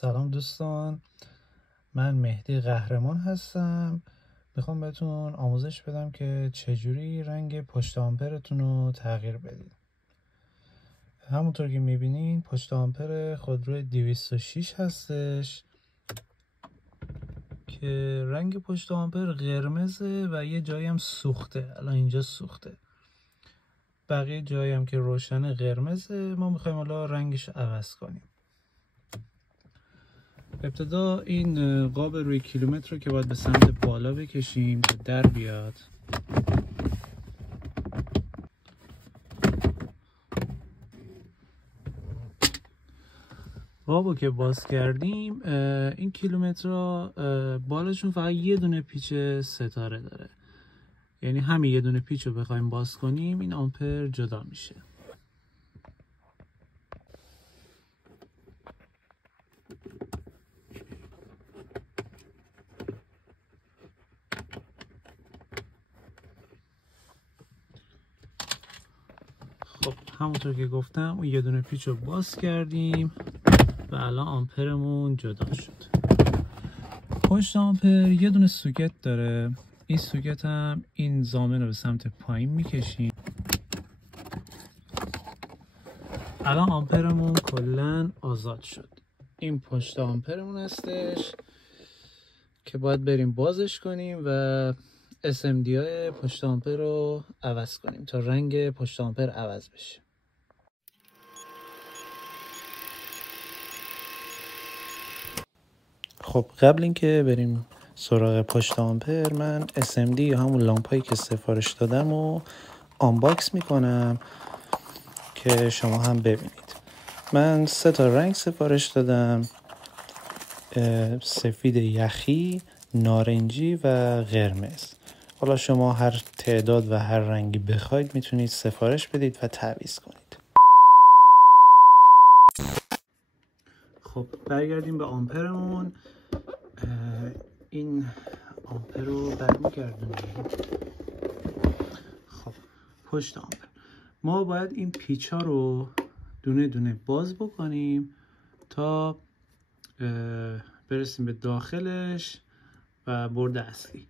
سلام دوستان، من مهدی قهرمان هستم. میخوام بهتون آموزش بدم که چجوری رنگ پشت آمپرتون رو تغییر بدید. همونطور که میبینین پشت آمپر خودروی 206 هستش که رنگ پشت آمپر قرمزه و یه جایی هم سوخته. الان اینجا سوخته، بقیه جایی هم که روشن قرمزه. ما میخوایم حالا رنگش عوض کنیم. ابتدا این قاب روی کیلومتر رو که باید به سمت بالا بکشیم تا در بیاد. قابو که باز کردیم، این کیلومترها بالاشون فقط یه دونه پیچ ستاره داره، یعنی همین یه دونه پیچ رو بخوایم باز کنیم این آمپر جدا میشه. خب همونطور که گفتم اون یه دونه پیچ رو باز کردیم و الان آمپرمون جدا شد. پشت آمپر یه دونه سوکت داره. این سوکت هم این زامن رو به سمت پایین میکشیم. الان آمپرمون کلن آزاد شد. این پشت آمپرمون هستش که باید بریم بازش کنیم و SMD های پشت آمپر رو عوض کنیم تا رنگ پشت آمپر عوض بشه. خب قبل اینکه بریم سراغ پشت آمپر، من SMD یا همون لامپایی که سفارش دادم و آنباکس میکنم که شما هم ببینید. من 3 تا رنگ سفارش دادم: سفید یخی، نارنجی و قرمز. حالا شما هر تعداد و هر رنگی بخواید میتونید سفارش بدید و تعویض کنید. خب برگردیم به آمپرمون. این آمپر رو برمیگردونیم. خب پشت آمپر ما باید این پیچ ها رو دونه دونه باز بکنیم تا برسیم به داخلش و برد اصلی.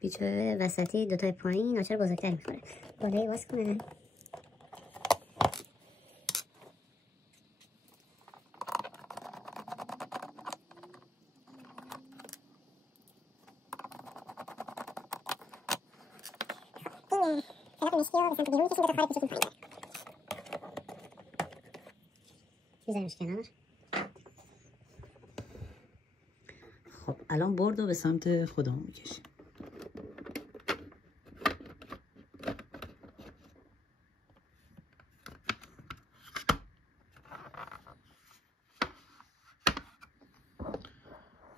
پیچ وسطی دوتای پایین آچار بزرگتر میخوره. بالایی باز کنه. میذاریمش کنار. خب الان برد رو به سمت خودمون میکشیم.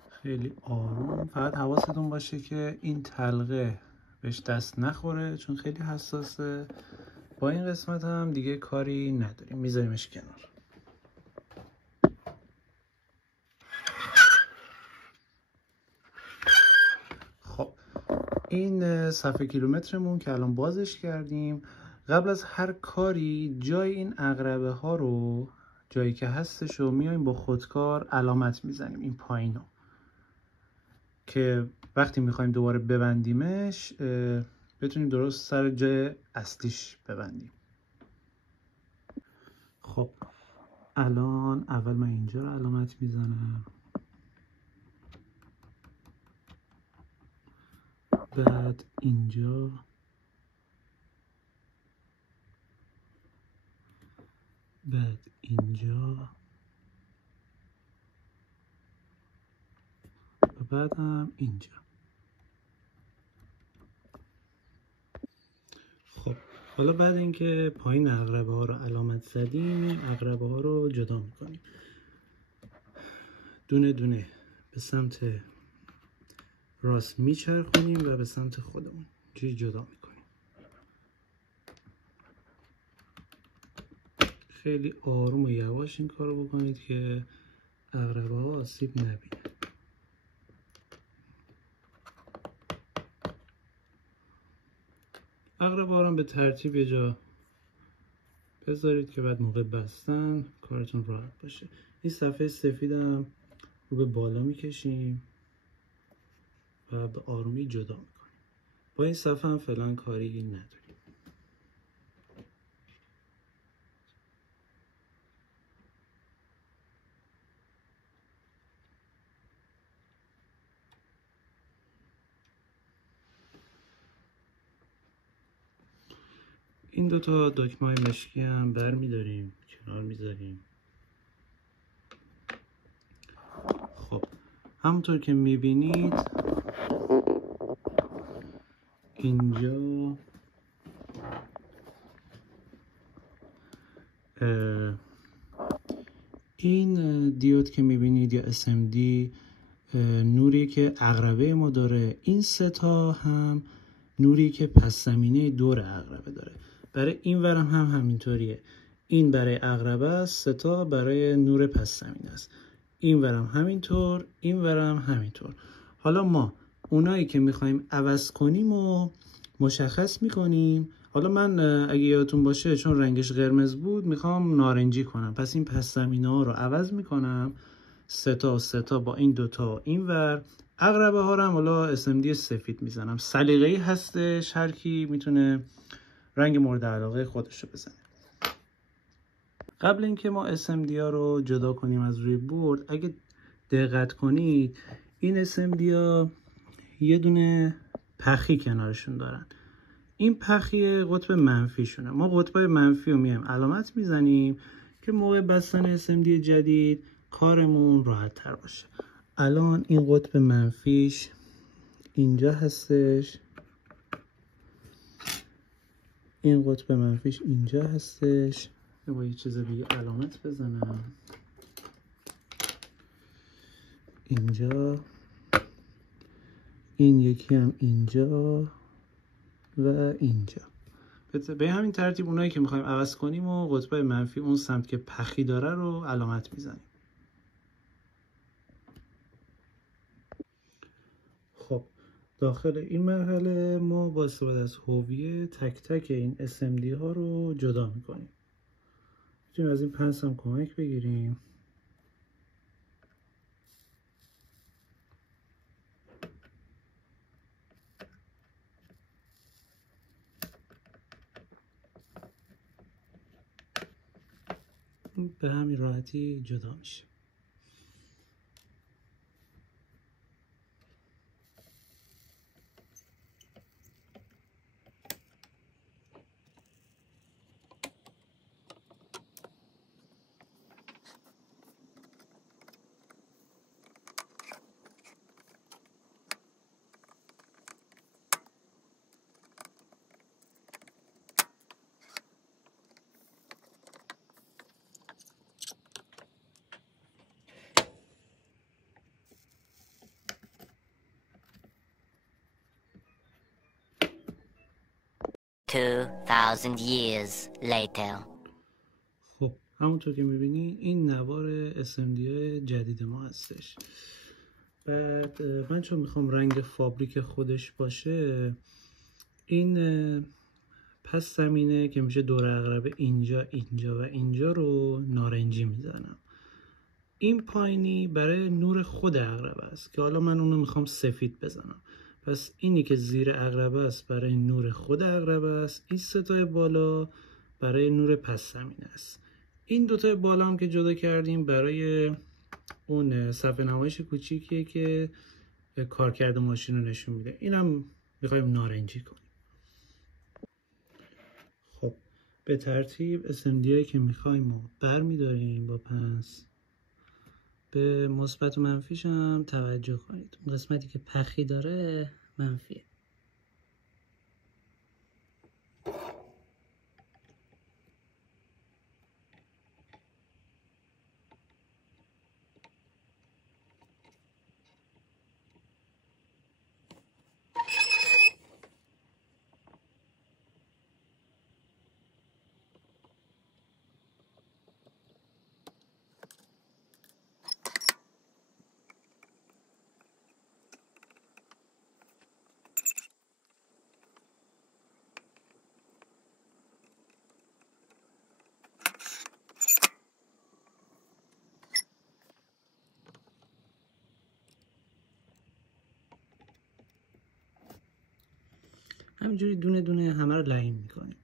خیلی آروم، فقط حواستون باشه که این تلقه بهش دست نخوره چون خیلی حساسه. با این قسمت هم دیگه کاری نداریم، میذاریمش کنار. خب این صفحه کیلومترمون که الان بازش کردیم، قبل از هر کاری جای این عقربه ها رو، جایی که هستش رو میایم با خودکار علامت میزنیم، این پایین رو، که وقتی میخوایم دوباره ببندیمش بتونیم درست سر جای اصلیش ببندیم. خب الان اول من اینجا رو علامت میزنم، بعد اینجا، بعد اینجا و بعد هم اینجا. خب حالا بعد اینکه پایین عقربه ها رو علامت زدیم، این عقربه ها رو جدا میکنیم. دونه دونه به سمت راست میچرخونیم و به سمت خودمون اینجوری جدا میکنیم. خیلی آروم و یواش این کار رو بکنید که عقربه ها آسیب نبینه. عقربه ها رو به ترتیب یه جا بذارید که بعد موقع بستن کارتون راحت باشه. این صفحه سفیدم رو به بالا میکشیم و به آرومی جدا میکنیم. با این صفحه هم فعلا کاری نداریم. این دوتا دکمه های مشکی هم بر میداریم، کنار میذاریم. خب همونطور که میبینید اینجا این دیود که میبینید یا SMD نوری که عقربه ما داره. این سه تا هم نوری که پس زمینه دور عقربه داره. برای این ورم هم همینطوریه. این برای عقربه است، سه تا برای نور پس زمینه است. این ورم همینطور، این ورم همینطور. حالا ما اونایی که میخوایم عوض کنیم و مشخص میکنیم. حالا من اگه یادتون باشه چون رنگش قرمز بود میخوام نارنجی کنم، پس این پس زمینه ها رو عوض میکنم. سه تا با این دوتا این ور. عقربه ها رو هم حالا SMD سفید میزنم. سلیقه‌ای هستش، هر کی میتونه رنگ مورد علاقه خودش رو بزنه. قبل اینکه ما SMD ها رو جدا کنیم از روی بورد، اگه دقت کنید این SMD ها یه دونه پخی کنارشون دارن. این پخی قطب منفیشونه. ما قطبای منفی رو میایم علامت میزنیم که موقع بستن SMD جدید کارمون راحت تر باشه. الان این قطب منفیش اینجا هستش، این قطب منفیش اینجا هستش. با یه چیز دیگه علامت بزنم. اینجا، این یکی هم اینجا و اینجا. به همین ترتیب اونایی که میخوایم عوض کنیم و قطب منفی اون سمت که پخی داره رو علامت میزنیم. خب داخل این مرحله ما با استفاده از حویه تک تک این SMD ها رو جدا میکنیم. میتونیم از این پنس هم کمک بگیریم. به همین راحتی جدا میشه. years later. خب همونطور که میبینی این نوار SMD جدید ما هستش. بعد من چون میخوام رنگ فابریک خودش باشه، این پس زمینه که میشه دور عقربه اینجا و اینجا رو نارنجی میزنم. این پایینی برای نور خود عقربه است که حالا من اونو میخوام سفید بزنم. پس اینی که زیر عقربه است برای نور خود عقربه است. این ستای بالا برای نور پس زمینه است. این دوتای بالا هم که جدا کردیم برای اون صفحه نمایش کوچیکیه که کارکرد ماشین رو نشون میده. اینم میخوایم نارنجی کنیم. خب به ترتیب SMD هایی که میخوایم رو بر میداریم با پنس. به مثبت و منفیش هم توجه کنید. اون قسمتی که پخی داره منفیه. همینجوری دونه دونه همه رو لعین میکنیم.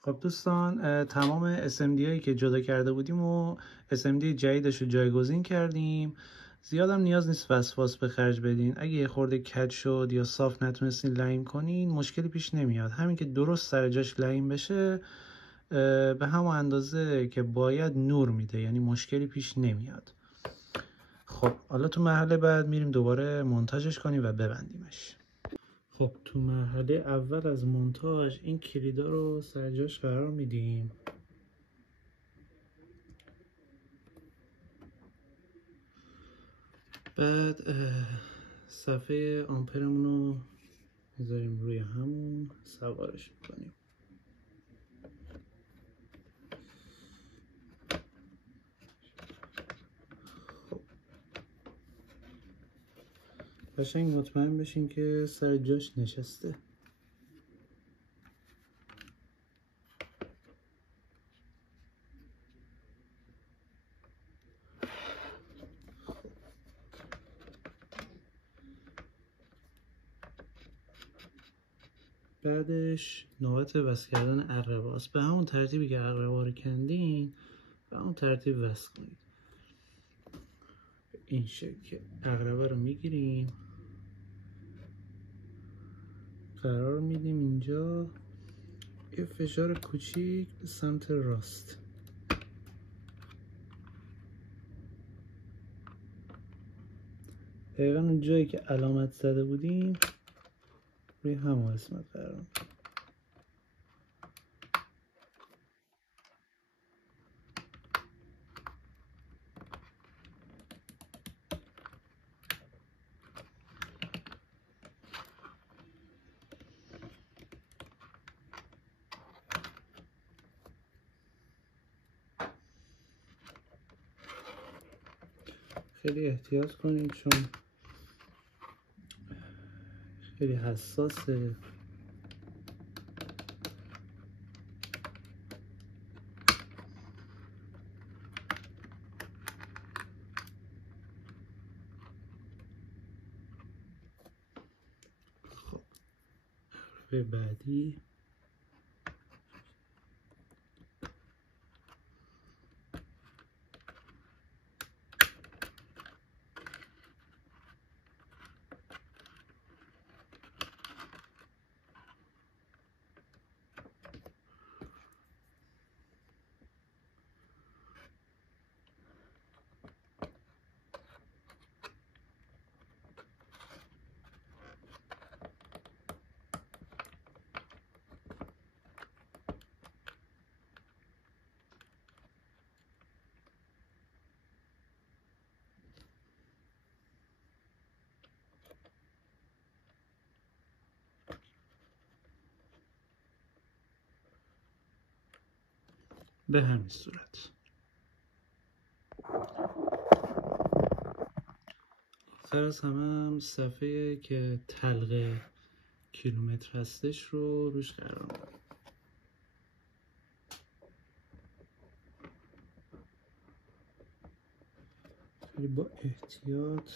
خب دوستان، تمام SMD هایی که جدا کرده بودیم و SMD جدیدش رو جایگزین کردیم. زیادم نیاز نیست وسواس به خرج بدین. اگه یه خورده کج شد یا صاف نتونستین لعین کنین مشکلی پیش نمیاد. همین که درست سر جاش لعین بشه به همون اندازه که باید نور میده، یعنی مشکلی پیش نمیاد. خب حالا تو مرحله بعد میریم دوباره مونتاژش کنیم و ببندیمش. خب تو مرحله اول از مونتاژ این کلیدا رو سر جاش قرار میدیم. بعد صفحه آمپرمون رو میذاریم روی همون، سوارش میکنیم. قشنگ مطمئن بشین که سر جاش نشسته. بعدش نوبت وصل کردن عقربه است. به همون ترتیبی که عقربه رو کندین به همون ترتیب وصل کنید. این شکل که عقربه رو میگیریم، قرار میدیم اینجا، یه فشار کوچیک به سمت راست. دقیقا اون جایی که علامت زده بودیم روی همون قسمت قرار میدیم. خیلی احتیاط کنید چون خیلی حساسه. خب به بعدی به همین صورت. آخر از هم صفحه که تلقه کیلومتر هستش رو روش قرار میدیم. خیلی با احتیاط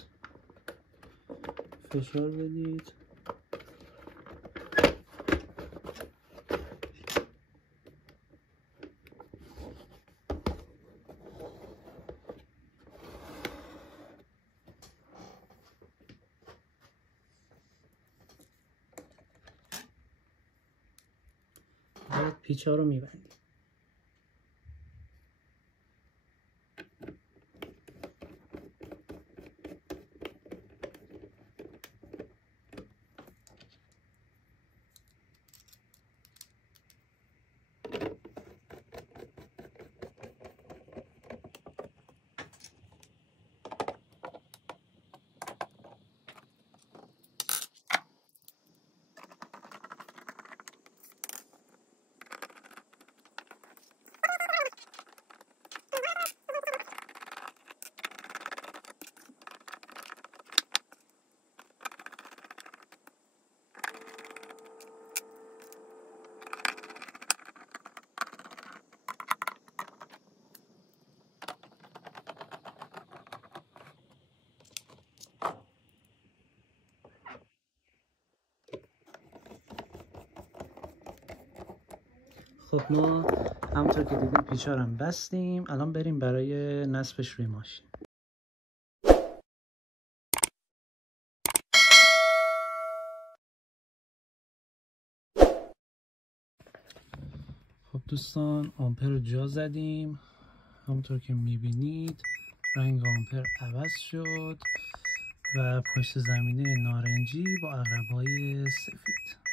فشار بدید. بعد پیچا رو میبندیم. خب ما همونطور که دیدیم پیچارم بستیم، الان بریم برای نصبش روی ماشین. خب دوستان آمپر رو جا زدیم، همونطور که میبینید رنگ آمپر عوض شد و پشت زمینه نارنجی با عقرب‌های سفید.